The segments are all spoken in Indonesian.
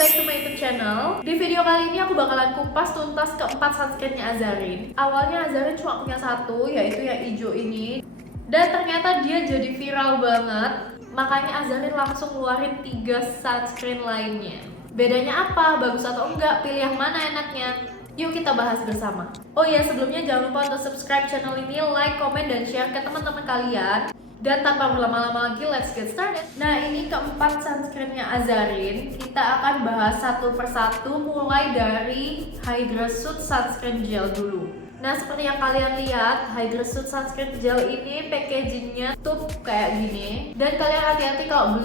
back to my YouTube channel. Di video kali ini aku bakalan kupas tuntas keempat sunscreennya Azarin. Awalnya Azarin cuma punya satu, yaitu yang hijau ini. Dan ternyata dia jadi viral banget. Makanya Azarin langsung ngeluarin 3 sunscreen lainnya. Bedanya apa? Bagus atau enggak? Pilih yang mana enaknya? Yuk kita bahas bersama. Oh ya, sebelumnya jangan lupa untuk subscribe channel ini, like, komen, dan share ke teman-teman kalian. Dan tanpa berlama-lama lagi, let's get started. Nah, ini keempat sunscreennya Azarin. Kita akan bahas satu persatu, mulai dari Hydra Suit Sunscreen Gel dulu. Nah, seperti yang kalian lihat, Hydra Suit Sunscreen Gel ini packagingnya tuh kayak gini. Dan kalian hati-hati kalau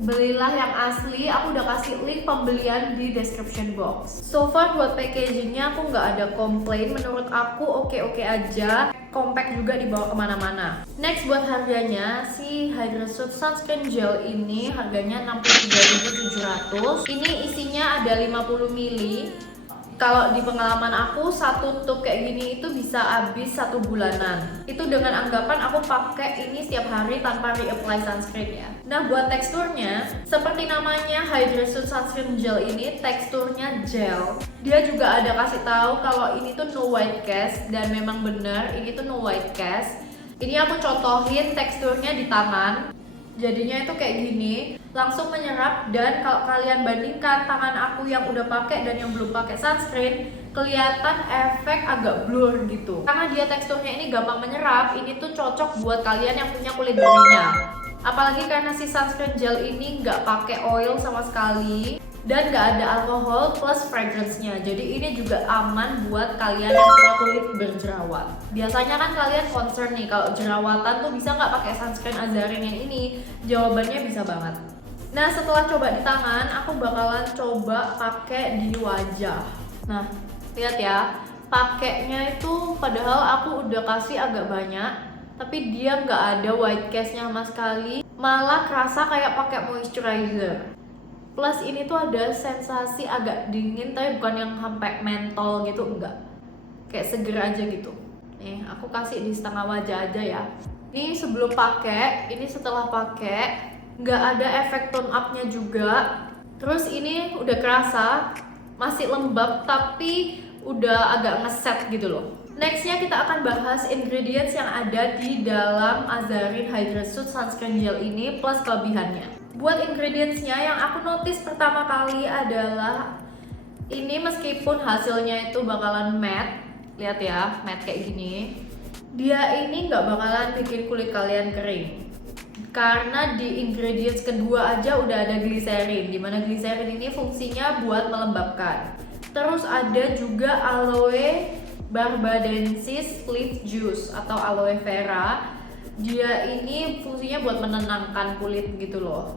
belilah yang asli. Aku udah kasih link pembelian di description box. So far buat packagingnya aku nggak ada komplain. Menurut aku oke-oke aja. Compact juga dibawa kemana-mana. Next buat harganya, si Hydra Suit Sunscreen Gel ini harganya 63.700. Ini isinya ada 50 ml. Kalau di pengalaman aku, satu tube kayak gini itu bisa habis 1 bulanan. Itu dengan anggapan aku pakai ini setiap hari tanpa reapply sunscreen ya. Nah, buat teksturnya, seperti namanya Hydra Suit Sunscreen Gel ini, teksturnya gel. Dia juga ada kasih tahu kalau ini tuh no white cast, dan memang benar ini tuh no white cast. Ini aku contohin teksturnya di tangan. Jadinya itu kayak gini, langsung menyerap. Dan kalau kalian bandingkan tangan aku yang udah pakai dan yang belum pakai sunscreen, kelihatan efek agak blur gitu. Karena dia teksturnya ini gampang menyerap, ini tuh cocok buat kalian yang punya kulit berminyak. Apalagi karena si sunscreen gel ini nggak pakai oil sama sekali dan nggak ada alkohol plus fragrance-nya. Jadi ini juga aman buat kalian yang punya kulit berjerawat. Biasanya kan kalian concern nih kalau jerawatan tuh bisa nggak pakai sunscreen Azarin yang ini? Jawabannya bisa banget. Nah, setelah coba di tangan, aku bakalan coba pakai di wajah. Nah, lihat ya, pakainya itu padahal aku udah kasih agak banyak, tapi dia nggak ada white cast-nya sama sekali. Malah kerasa kayak pakai moisturizer. Plus ini tuh ada sensasi agak dingin, tapi bukan yang sampai mentol gitu, enggak. Kayak seger aja gitu. Nih, aku kasih di setengah wajah aja ya. Ini sebelum pakai, ini setelah pakai, nggak ada efek tone up-nya juga. Terus ini udah kerasa, masih lembab tapi udah agak ngeset gitu loh. Nextnya kita akan bahas ingredients yang ada di dalam Azarin Hydra Suit Sunscreen Gel ini plus kelebihannya. Buat ingredientsnya yang aku notice pertama kali adalah ini, meskipun hasilnya itu bakalan matte, lihat ya, matte kayak gini, dia ini nggak bakalan bikin kulit kalian kering. Karena di ingredients kedua aja udah ada glycerin, dimana glycerin ini fungsinya buat melembabkan. Terus ada juga aloe barbadensis leaf juice atau aloe vera. Dia ini fungsinya buat menenangkan kulit gitu loh.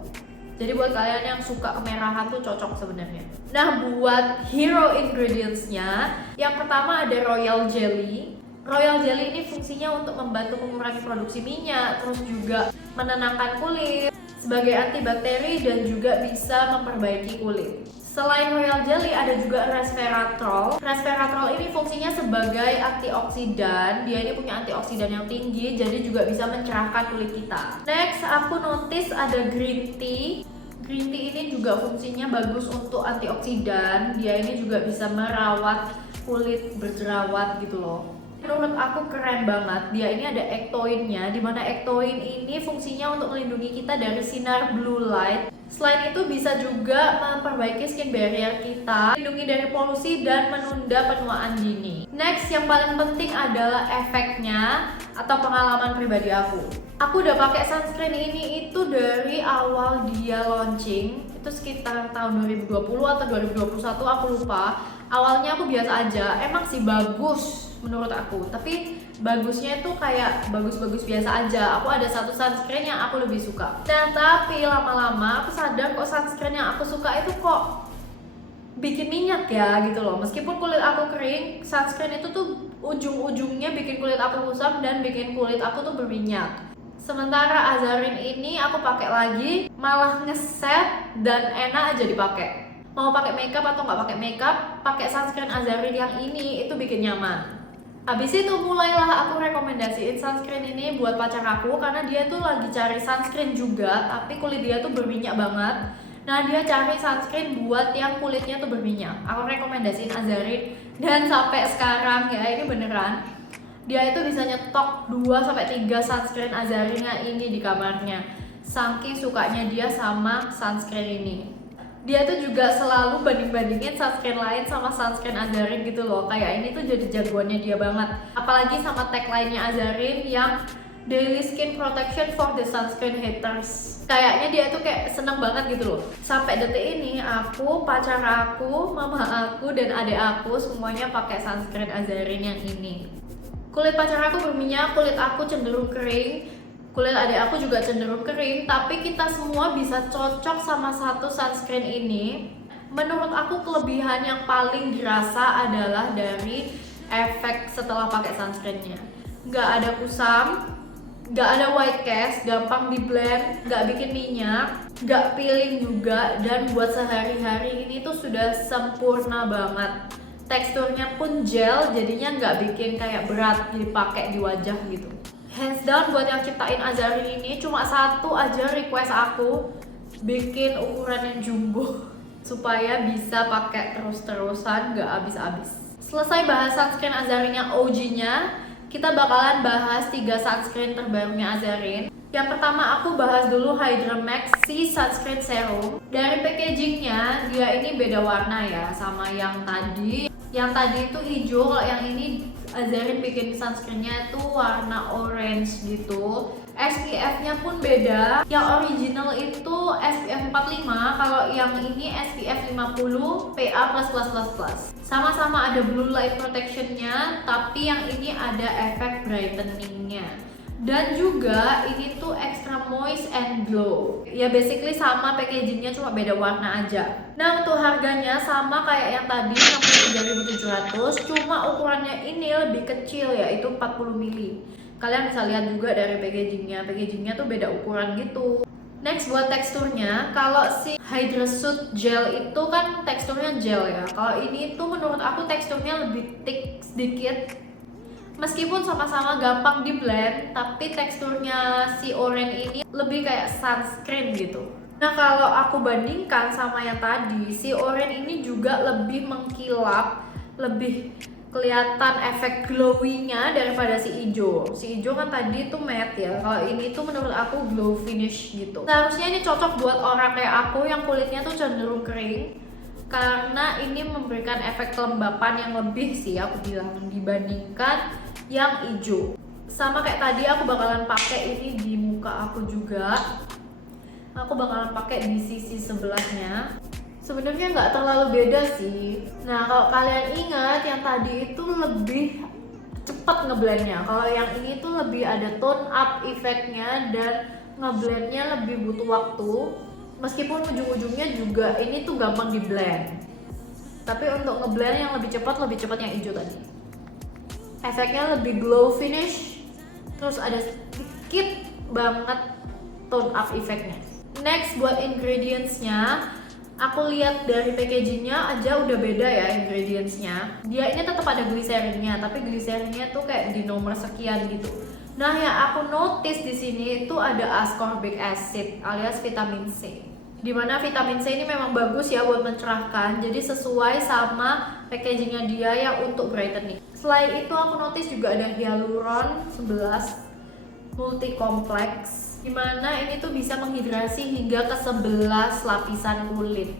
Jadi buat kalian yang suka kemerahan tuh cocok sebenarnya. Nah, buat hero ingredientsnya, yang pertama ada royal jelly. Royal jelly ini fungsinya untuk membantu mengurangi produksi minyak, terus juga menenangkan kulit, sebagai antibakteri dan juga bisa memperbaiki kulit. Selain royal jelly ada juga resveratrol. Resveratrol ini fungsinya sebagai antioksidan. Dia ini punya antioksidan yang tinggi, jadi juga bisa mencerahkan kulit kita. Next, aku notice ada green tea. Green tea ini juga fungsinya bagus untuk antioksidan. Dia ini juga bisa merawat kulit berjerawat gitu loh. Menurut aku keren banget. Dia ini ada ectoinnya, dimana ectoin ini fungsinya untuk melindungi kita dari sinar blue light. Selain itu bisa juga memperbaiki skin barrier kita, melindungi dari polusi dan menunda penuaan dini. Next, yang paling penting adalah efeknya atau pengalaman pribadi aku. Aku udah pakai sunscreen ini itu dari awal dia launching, itu sekitar tahun 2020 atau 2021 aku lupa. Awalnya aku biasa aja, emang sih bagus menurut aku, tapi bagusnya itu kayak bagus-bagus biasa aja. Aku ada satu sunscreen yang aku lebih suka. Nah, tapi lama-lama aku sadar kok sunscreen yang aku suka itu kok bikin minyak ya gitu loh. Meskipun kulit aku kering, sunscreen itu tuh ujung-ujungnya bikin kulit aku kusam dan bikin kulit aku tuh berminyak. Sementara Azarin ini aku pakai lagi malah ngeset dan enak aja dipakai. Mau pakai makeup atau nggak pakai makeup, pakai sunscreen Azarin yang ini itu bikin nyaman. Abis itu mulailah aku rekomendasiin sunscreen ini buat pacar aku karena dia tuh lagi cari sunscreen juga, tapi kulit dia tuh berminyak banget Nah, dia cari sunscreen buat yang kulitnya tuh berminyak. Aku rekomendasiin Azarin, dan sampai sekarang ya, ini beneran, dia itu bisa nyetok 2-3 sunscreen Azarinnya ini di kamarnya. Saking sukanya dia sama sunscreen ini. Dia tuh juga selalu banding-bandingin sunscreen lain sama sunscreen Azarin gitu loh. Kayak ini tuh jadi jagoannya dia banget. Apalagi sama tagline-nya Azarin yang Daily Skin Protection for the Sunscreen Haters. Kayaknya dia tuh kayak seneng banget gitu loh. Sampai detik ini aku, pacar aku, mama aku, dan adik aku semuanya pakai sunscreen Azarin yang ini. Kulit pacar aku berminyak, kulit aku cenderung kering, kulit adik aku juga cenderung kering, tapi kita semua bisa cocok sama satu sunscreen ini. Menurut aku kelebihan yang paling dirasa adalah dari efek setelah pakai sunscreennya. Nggak ada kusam, nggak ada white cast, gampang di blend, nggak bikin minyak, nggak peeling juga, dan buat sehari-hari ini tuh sudah sempurna banget. Teksturnya pun gel, jadinya nggak bikin kayak berat dipakai di wajah gitu. Hands down buat yang ciptain Azarin ini, cuma satu aja request aku, bikin ukuran yang jumbo supaya bisa pakai terus-terusan, nggak habis-habis. Selesai bahas sunscreen Azarin yang OG-nya, kita bakalan bahas 3 sunscreen terbarunya Azarin. Yang pertama aku bahas dulu Hydra Max C Sunscreen Serum. Dari packagingnya, dia ini beda warna ya sama yang tadi. Yang tadi itu hijau, kalau yang ini Azarin bikin sunscreennya itu warna orange gitu. SPF-nya pun beda. Yang original itu SPF 45, kalau yang ini SPF 50 PA++++. Sama-sama ada blue light protection-nya, tapi yang ini ada efek brightening-nya. Dan juga ini tuh extra moist and glow. Ya basically sama packagingnya, cuma beda warna aja. Nah, untuk harganya sama kayak yang tadi 63.700, cuma ukurannya ini lebih kecil, yaitu 40 ml. Kalian bisa lihat juga dari packagingnya. Packagingnya tuh beda ukuran gitu. Next buat teksturnya, kalau si Hydra Suit Gel itu kan teksturnya gel ya. Kalau ini tuh menurut aku teksturnya lebih thick sedikit. Meskipun sama-sama gampang di blend, tapi teksturnya si Orange ini lebih kayak sunscreen gitu. Nah, kalau aku bandingkan sama yang tadi, si Orange ini juga lebih mengkilap, lebih kelihatan efek glowy-nya daripada si hijau. Si hijau kan tadi tuh matte ya. Kalau ini tuh menurut aku glow finish gitu. Seharusnya ini cocok buat orang kayak aku yang kulitnya tuh cenderung kering, karena ini memberikan efek kelembapan yang lebih sih aku bilang dibandingkan yang hijau. Sama kayak tadi aku bakalan pakai ini di muka aku juga. Aku bakalan pakai di sisi sebelahnya. Sebenarnya nggak terlalu beda sih. Nah, kalau kalian ingat yang tadi itu lebih cepat ngeblendnya. Kalau yang ini tuh lebih ada tone up efeknya dan ngeblendnya lebih butuh waktu. Meskipun ujung-ujungnya juga ini tuh gampang di blend, tapi untuk ngeblend yang lebih cepat yang hijau tadi. Efeknya lebih glow finish, terus ada sedikit banget tone up efeknya. Next buat ingredientsnya, aku lihat dari packagingnya aja udah beda ya ingredientsnya. Dia ini tetap ada gliserinnya, tapi gliserinnya tuh kayak di nomor sekian gitu. Nah, yang aku notice di sini itu ada ascorbic acid alias vitamin C. Dimana vitamin C ini memang bagus ya buat mencerahkan, jadi sesuai sama packagingnya dia yang untuk brightening. Selain itu aku notice juga ada hyaluron 11 multi complex, dimana ini tuh bisa menghidrasi hingga ke 11 lapisan kulit.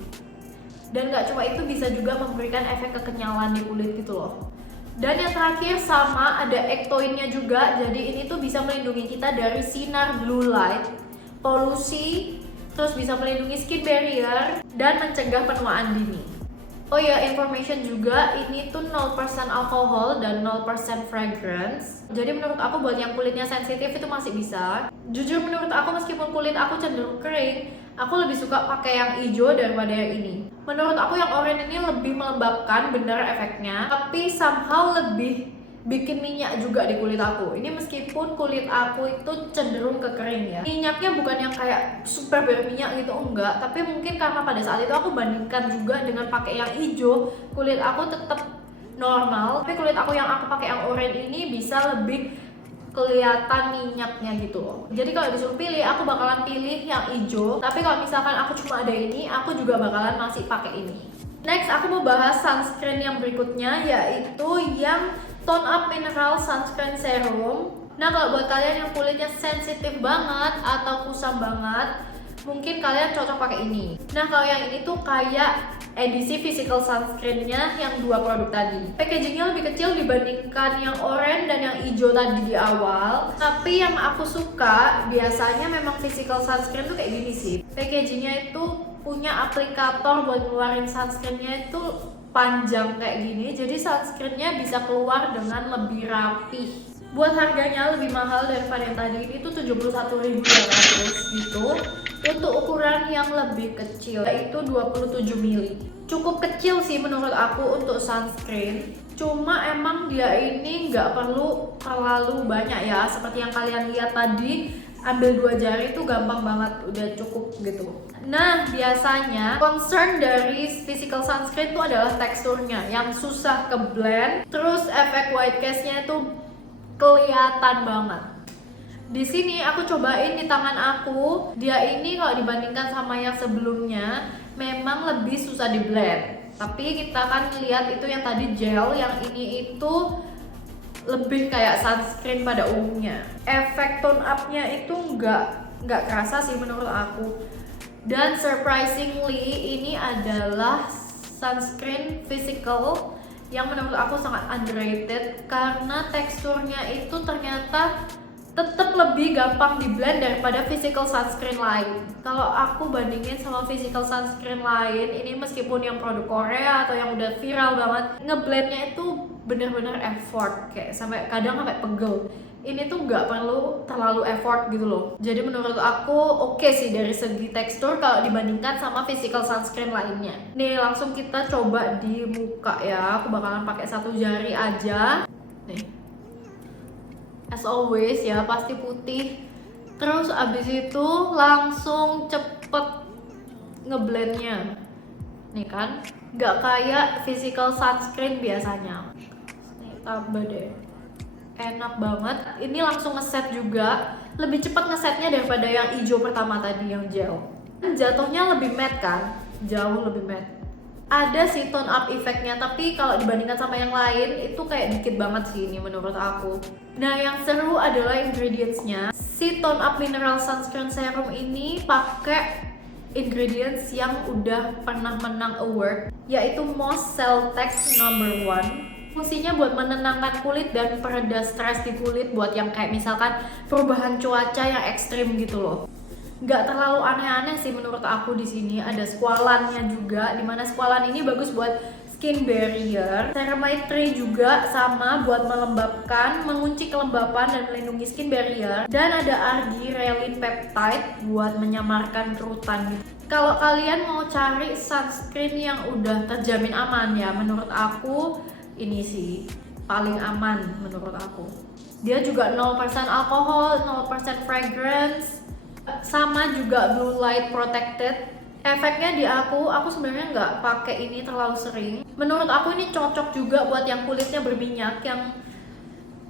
Dan gak cuma itu, bisa juga memberikan efek kekenyalan di kulit gitu loh. Dan yang terakhir sama ada ectoinnya juga, jadi ini tuh bisa melindungi kita dari sinar blue light, polusi, terus bisa melindungi skin barrier dan mencegah penuaan dini. Oh ya, information juga, ini tuh 0% alkohol dan 0% fragrance. Jadi menurut aku buat yang kulitnya sensitif itu masih bisa. Jujur menurut aku meskipun kulit aku cenderung kering, aku lebih suka pakai yang hijau daripada yang ini. Menurut aku yang orange ini lebih melembabkan, bener efeknya, tapi somehow lebih bikin minyak juga di kulit aku. Ini meskipun kulit aku itu cenderung ke kering ya. Minyaknya bukan yang kayak super berminyak gitu, enggak. Tapi mungkin karena pada saat itu aku bandingkan juga dengan pakai yang hijau, kulit aku tetap normal. Tapi kulit aku yang aku pakai yang orange ini bisa lebih kelihatan minyaknya gitu loh. Jadi kalau disuruh pilih, aku bakalan pilih yang hijau. Tapi kalau misalkan aku cuma ada ini, aku juga bakalan masih pakai ini. Next, aku mau bahas sunscreen yang berikutnya, yaitu yang Tone Up Mineral Sunscreen Serum. Nah, kalau buat kalian yang kulitnya sensitif banget atau kusam banget, mungkin kalian cocok pakai ini. Nah, kalau yang ini tuh kayak edisi physical sunscreen-nya yang dua produk tadi. Packagingnya lebih kecil dibandingkan yang oranye dan yang hijau tadi di awal. Tapi yang aku suka, biasanya memang physical sunscreen tuh kayak gini sih. Packagingnya itu punya aplikator buat ngeluarin sunscreen-nya itu panjang kayak gini. Jadi sunscreen-nya bisa keluar dengan lebih rapih. Buat harganya lebih mahal daripada yang tadi, ini tuh 71.200 gitu. Untuk ukuran yang lebih kecil, yaitu 27 mili. Cukup kecil sih menurut aku untuk sunscreen. Cuma emang dia ini nggak perlu terlalu banyak ya. Seperti yang kalian lihat tadi, ambil 2 jari itu gampang banget, udah cukup gitu. Nah, biasanya concern dari physical sunscreen itu adalah teksturnya yang susah ke blend. Terus efek white cast-nya itu kelihatan banget. Di sini aku cobain di tangan aku. Dia ini kalau dibandingkan sama yang sebelumnya memang lebih susah di blend. Tapi kita kan lihat itu yang tadi gel, yang ini itu lebih kayak sunscreen pada umumnya. Efek tone up-nya itu nggak kerasa sih menurut aku. Dan surprisingly ini adalah sunscreen physical yang menurut aku sangat underrated karena teksturnya itu ternyata tetap lebih gampang di blend daripada physical sunscreen lain. Kalau aku bandingin sama physical sunscreen lain, ini meskipun yang produk Korea atau yang udah viral banget, ngeblendnya itu bener-bener effort, kayak kadang sampai pegel. Ini tuh nggak perlu terlalu effort gitu loh. Jadi menurut aku oke sih dari segi tekstur kalau dibandingkan sama physical sunscreen lainnya. Nih langsung kita coba di muka ya. Aku bakalan pakai 1 jari aja. Nih, as always ya pasti putih. Terus abis itu langsung cepet ngeblendnya. Nih kan, nggak kayak physical sunscreen biasanya. Nih tambah deh. Enak banget. Ini langsung ngeset juga. Lebih cepat ngesetnya daripada yang hijau pertama tadi yang gel. Jatuhnya lebih matte kan? Jauh lebih matte. Ada sih tone up efeknya, tapi kalau dibandingkan sama yang lain itu kayak dikit banget sih ini menurut aku. Nah, yang seru adalah ingredientsnya. Si Tone Up Mineral Sunscreen Serum ini pakai ingredients yang udah pernah menang award, yaitu Moss Celtex No. 1. Fungsinya buat menenangkan kulit dan pereda stres di kulit buat yang kayak misalkan perubahan cuaca yang ekstrim gitu loh. Nggak terlalu aneh-aneh sih menurut aku di sini. Ada squalannya juga, dimana squalan ini bagus buat skin barrier. Ceramide Tree juga sama buat melembabkan, mengunci kelembapan dan melindungi skin barrier. Dan ada argyreallin peptide buat menyamarkan kerutan gitu. Kalau kalian mau cari sunscreen yang udah terjamin aman ya, menurut aku ini sih paling aman menurut aku. Dia juga 0% alkohol, 0% fragrance, sama juga blue light protected. Efeknya di aku sebenarnya nggak pakai ini terlalu sering. Menurut aku ini cocok juga buat yang kulitnya berminyak, yang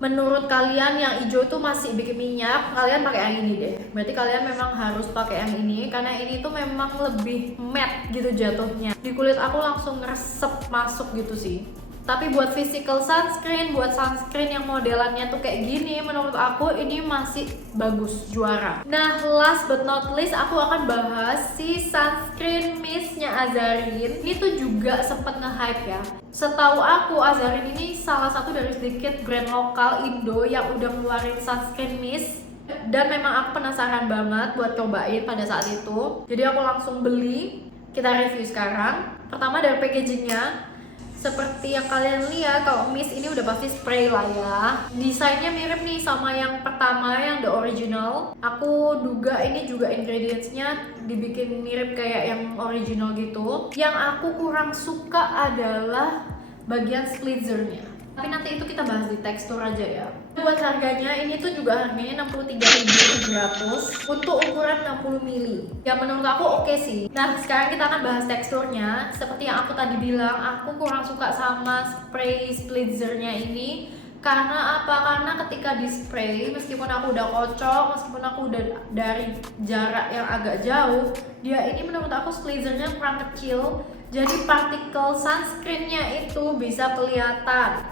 menurut kalian yang hijau itu masih bikin minyak, kalian pakai yang ini deh. Berarti kalian memang harus pakai yang ini karena ini tuh memang lebih matte gitu jatuhnya. Di kulit aku langsung ngeresep masuk gitu sih. Tapi buat physical sunscreen, buat sunscreen yang modelannya tuh kayak gini, menurut aku ini masih bagus, juara. Nah, last but not least, aku akan bahas si sunscreen mistnya Azarin. Ini tuh juga sempet nge-hype ya. Setahu aku, Azarin ini salah satu dari sedikit brand lokal Indo yang udah ngeluarin sunscreen mist. Dan memang aku penasaran banget buat cobain pada saat itu. Jadi aku langsung beli. Kita review sekarang. Pertama dari packagingnya. Seperti yang kalian lihat, kalau mist ini udah pasti spray lah ya. Desainnya mirip nih sama yang pertama, yang the original. Aku duga ini juga ingredientsnya dibikin mirip kayak yang original gitu. Yang aku kurang suka adalah bagian slitzernya. Tapi nanti itu kita bahas di tekstur aja ya. Buat harganya, ini tuh juga harganya 63.700 untuk ukuran 60 mili. Ya menurut aku oke sih. Nah, sekarang kita akan bahas teksturnya. Seperti yang aku tadi bilang, aku kurang suka sama spray splitzernya ini Karena apa? Karena ketika di spray, meskipun aku udah kocok, meskipun aku udah dari jarak yang agak jauh, dia ini menurut aku splitzernya kurang kecil. Jadi partikel sunscreennya itu bisa kelihatan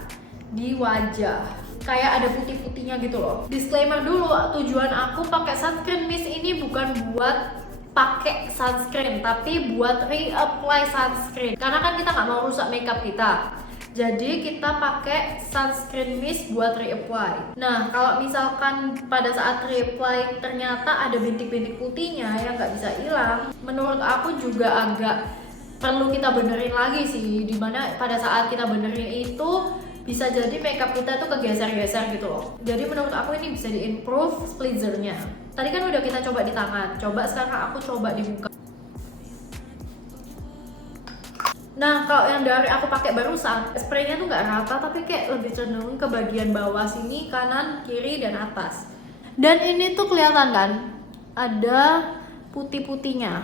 di wajah, kayak ada putih-putihnya gitu loh. Disclaimer dulu, tujuan aku pakai sunscreen mist ini bukan buat pakai sunscreen, tapi buat reapply sunscreen. Karena kan kita nggak mau rusak makeup kita, jadi kita pakai sunscreen mist buat reapply. Nah, kalau misalkan pada saat reapply ternyata ada bintik-bintik putihnya yang nggak bisa hilang, menurut aku juga agak perlu kita benerin lagi sih. Dimana pada saat kita benerin itu bisa jadi makeup kita tuh kegeser-geser gitu loh. Jadi menurut aku ini bisa di-improve splitzernya. Tadi kan udah kita coba di tangan, coba sekarang aku coba di muka. Nah, kalau yang dari aku pakai barusan, spraynya tuh nggak rata, tapi kayak lebih cenderung ke bagian bawah sini, kanan, kiri, dan atas. Dan ini tuh kelihatan kan, ada putih-putihnya,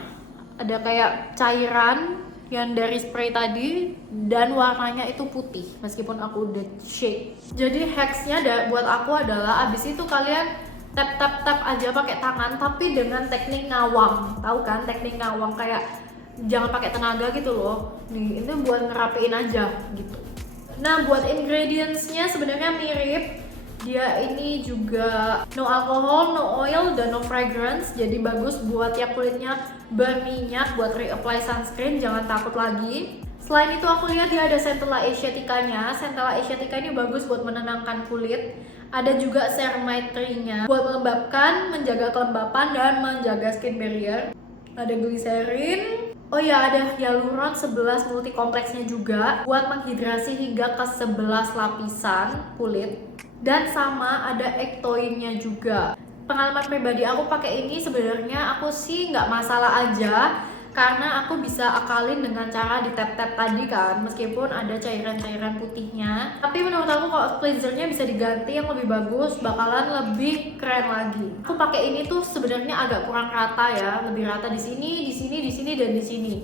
ada kayak cairan yang dari spray tadi, dan warnanya itu putih meskipun aku udah shake. Jadi hacksnya buat aku adalah abis itu kalian tap aja pakai tangan, tapi dengan teknik ngawang. Tahu kan teknik ngawang, kayak jangan pakai tenaga gitu loh. Nih, itu buat ngerapiin aja gitu. Nah, buat ingredientsnya sebenarnya mirip. Dia ini juga no alcohol, no oil, dan no fragrance. Jadi bagus buat yang kulitnya berminyak, buat reapply sunscreen, jangan takut lagi. Selain itu aku lihat dia ada Centella Asiatica-nya. Centella Asiatica ini bagus buat menenangkan kulit. Ada juga ceramide tree-nya buat melembabkan, menjaga kelembapan, dan menjaga skin barrier. Ada glycerin. Oh ya, ada hyaluron 11 multi kompleksnya juga buat menghidrasi hingga ke 11 lapisan kulit. Dan sama ada ectoin-nya juga. Pengalaman pribadi aku pakai ini sebenarnya aku sih nggak masalah aja, karena aku bisa akalin dengan cara di tap-tap tadi kan, meskipun ada cairan-cairan putihnya. Tapi menurut aku kalau splitzernya bisa diganti yang lebih bagus, bakalan lebih keren lagi. Aku pakai ini tuh sebenarnya agak kurang rata ya, lebih rata di sini, di sini, di sini, dan di sini.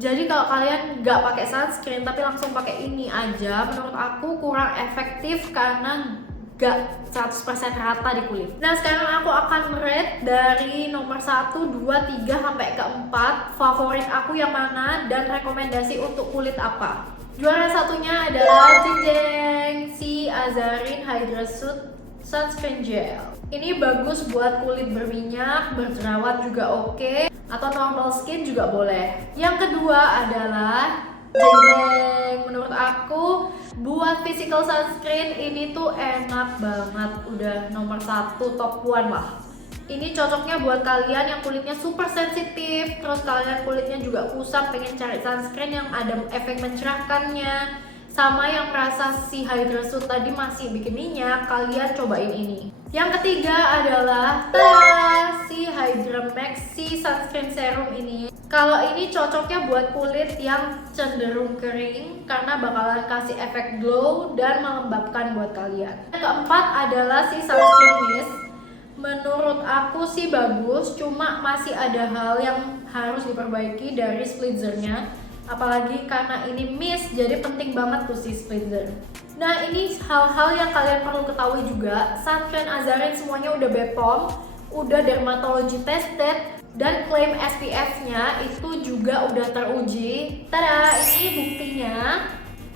Jadi kalau kalian nggak pakai sunscreen tapi langsung pakai ini aja, menurut aku kurang efektif karena gak 100% rata di kulit. Nah, sekarang aku akan rate dari nomor 1, 2, 3 sampai ke 4 favorit aku yang mana dan rekomendasi untuk kulit apa. Juara satunya adalah jeng si Azarin Hydra Suit Sunscreen Gel. Ini bagus buat kulit berminyak, berjerawat juga oke, atau normal skin juga boleh. Yang kedua adalah jeng, menurut aku buat physical sunscreen ini tuh enak banget, udah nomor 1 top 1 lah. Ini cocoknya buat kalian yang kulitnya super sensitif, terus kalian kulitnya juga kusam, pengen cari sunscreen yang ada efek mencerahkannya, sama yang rasa si Hydra Suit tadi masih bikin minyak, kalian cobain ini. Yang ketiga adalah si Hydra Maxi Sunscreen Serum ini. Kalau ini cocoknya buat kulit yang cenderung kering karena bakalan kasih efek glow dan melembabkan buat kalian. Yang keempat adalah si Sunscreen Mist. Menurut aku sih bagus, cuma masih ada hal yang harus diperbaiki dari splitzernya. Apalagi karena ini mist, jadi penting banget tuh si splitzer. Nah, ini hal-hal yang kalian perlu ketahui juga. Sunscreen Azarin semuanya udah BPOM, udah dermatology tested, dan klaim SPF-nya itu juga udah teruji. Tada, ini buktinya.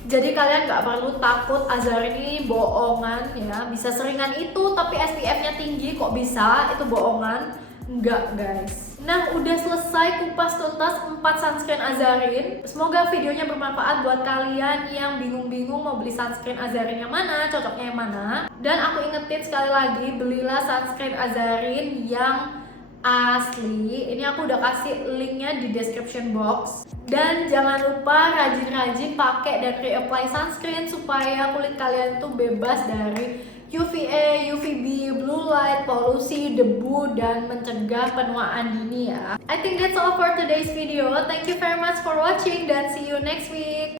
Jadi kalian nggak perlu takut Azarin ini bohongan ya. Bisa seringan itu tapi SPF-nya tinggi, kok bisa? Itu bohongan. Enggak guys. Nah, udah selesai kupas tuntas 4 sunscreen Azarin. Semoga videonya bermanfaat buat kalian yang bingung-bingung mau beli sunscreen Azarin yang mana, cocoknya yang mana. Dan aku ingetin sekali lagi, belilah sunscreen Azarin yang asli. Ini aku udah kasih linknya di description box. Dan jangan lupa rajin-rajin pakai dan reapply sunscreen supaya kulit kalian tuh bebas dari UVA, UVB, blue light, polusi, debu, dan mencegah penuaan dini ya. I think that's all for today's video. Thank you very much for watching dan see you next week.